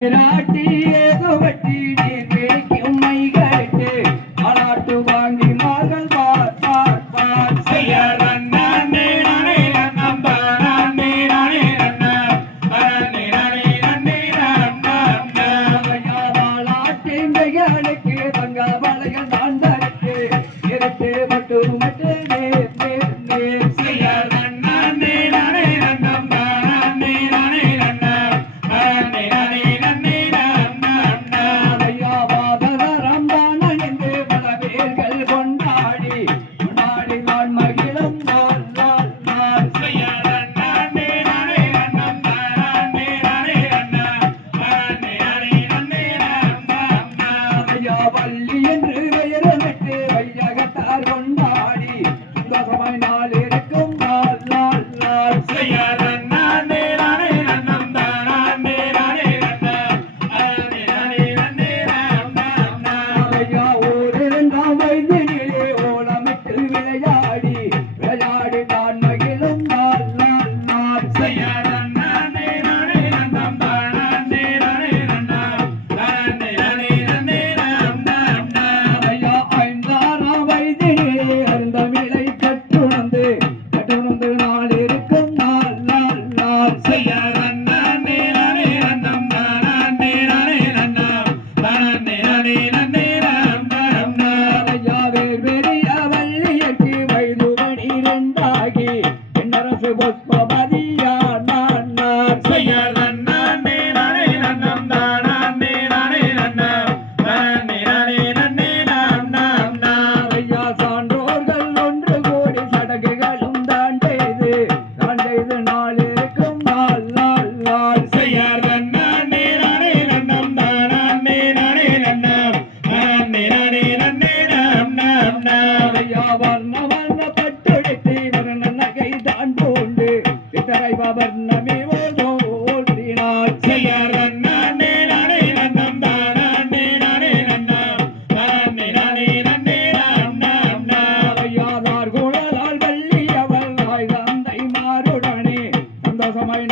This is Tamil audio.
ராட்டி ஏதோ வட்டி நீர் பிடிக்கும் மைகளுக்கு ஆளாட்டு வாங்கி மகள் பார் பார் பார் செய்ய மைகளுக்கு தங்க வளைகள் தான் தருக்கு இருட்டு மட்டும் மட்டும் நேர் நேர் நேர் செய்ய வள்ளி என்று பெயரமிட்டு வையகத்தார் கொண்டாடி சுந்தரமாய் நாள் இருக்கும் நாள் நாள் நாள் ஒரு இரண்டாம் வயதினிலே ஓலமிட்டு விளையாடி விளையாடி நான் மகிழும் நாள் நாள் நாள் சந்தோஷமாய்